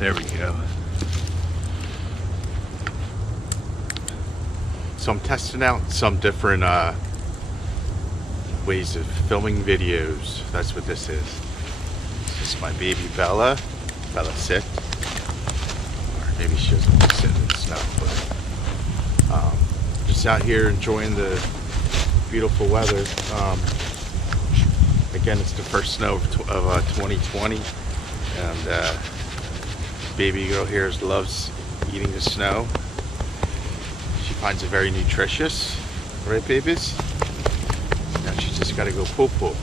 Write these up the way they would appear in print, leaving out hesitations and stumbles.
There we go. So I'm testing out some different ways of filming videos. That's what this is. This is my baby Bella. Bella sit. Or maybe she doesn't want to sit in the snow, but just out here enjoying the beautiful weather. Again, it's the first snow of 2020, and baby girl here loves eating the snow. She finds it very nutritious, right, babies? Now she's just got to go poo-poo.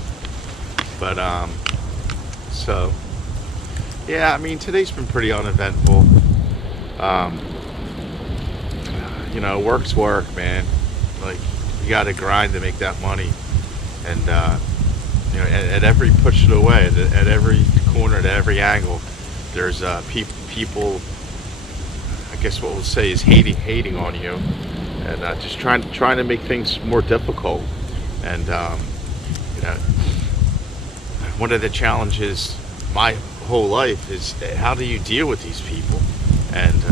But so yeah, I mean, today's been pretty uneventful. You know, work's work, man. Like, you got to grind to make that money, and you know, at every push of the way, at every corner, at every angle, there's people. I guess what we'll say is hating on you, and just trying to make things more difficult. And you know, one of the challenges my whole life is how do you deal with these people? And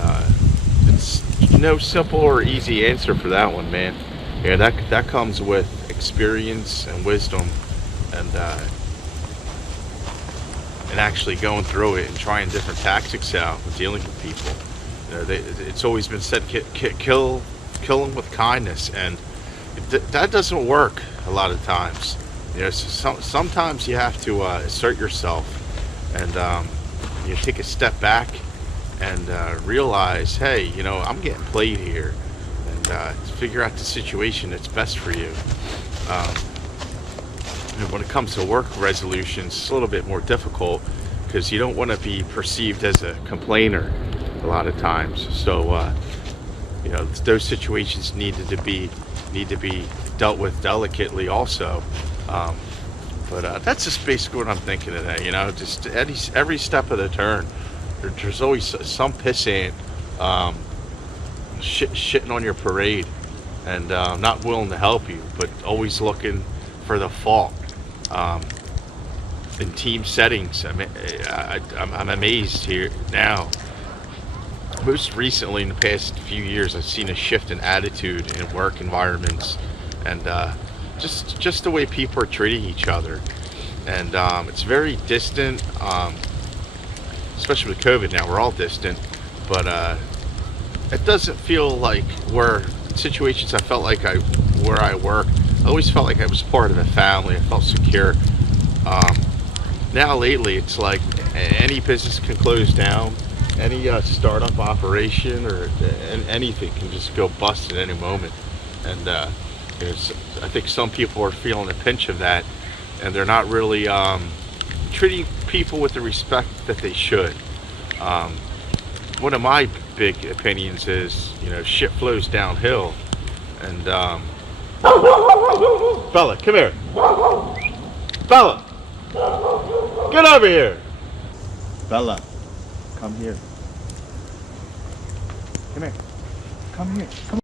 it's no simple or easy answer for that one, man. Yeah, that comes with experience and wisdom, and actually going through it and trying different tactics out with dealing with people. You know, it's always been said, kill them with kindness, and that doesn't work a lot of times. You know, sometimes you have to assert yourself, and you take a step back and realize, hey, you know, I'm getting played here, and figure out the situation that's best for you. And when it comes to work resolutions, it's a little bit more difficult because you don't want to be perceived as a complainer a lot of times. So you know, those situations need to be dealt with delicately also. But that's just basically what I'm thinking today. You know, just every step of the turn, there's always some pissant shitting on your parade, and not willing to help you, but always looking for the fault. In team settings, I'm amazed here now. Most recently, in the past few years, I've seen a shift in attitude in work environments, and just the way people are treating each other. And it's very distant, especially with COVID now. We're all distant, but it doesn't feel like where situations I felt like where I work, I always felt like I was part of a family. I felt secure. Now lately, it's like any business can close down. Any startup operation or anything can just go bust at any moment, and I think some people are feeling a pinch of that, and they're not really treating people with the respect that they should. One of my big opinions is, you know, shit flows downhill, and Bella, come here. Bella, get over here. Bella, come here. Come here. Come here. Come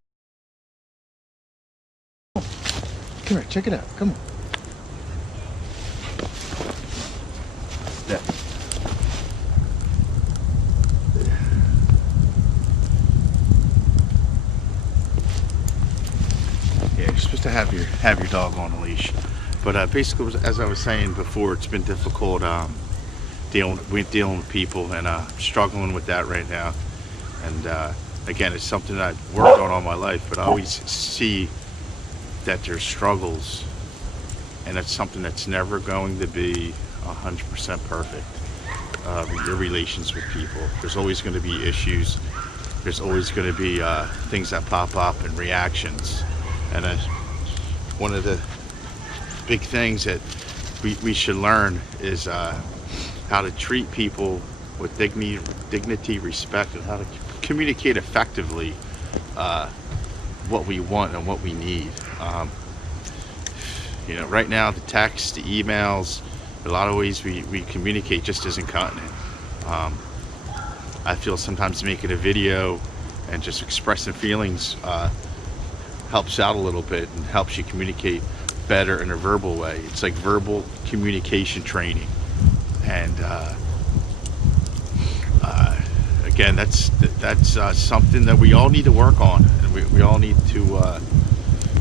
on. Come here. Check it out. Come on. Yeah. Yeah, you're supposed to have your dog on a leash, but basically, as I was saying before, it's been difficult dealing with people, and struggling with that right now. And again, it's something that I've worked on all my life, but I always see that there's struggles, and it's something that's never going to be 100% perfect. Your relations with people, there's always going to be issues. There's always going to be things that pop up and reactions. And one of the big things that we should learn is how to treat people with dignity, respect, and how to communicate effectively what we want and what we need. You know, right now, the texts, the emails, a lot of ways we communicate just isn't cutting it. I feel sometimes making a video and just expressing feelings helps out a little bit and helps you communicate better in a verbal way. It's like verbal communication training. And again, that's something that we all need to work on, and we all need to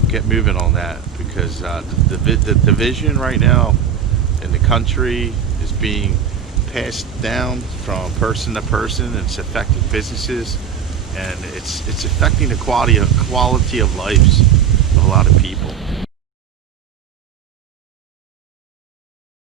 get moving on that, because the division right now in the country is being passed down from person to person. It's affecting businesses, and it's affecting the quality of lives of a lot of people.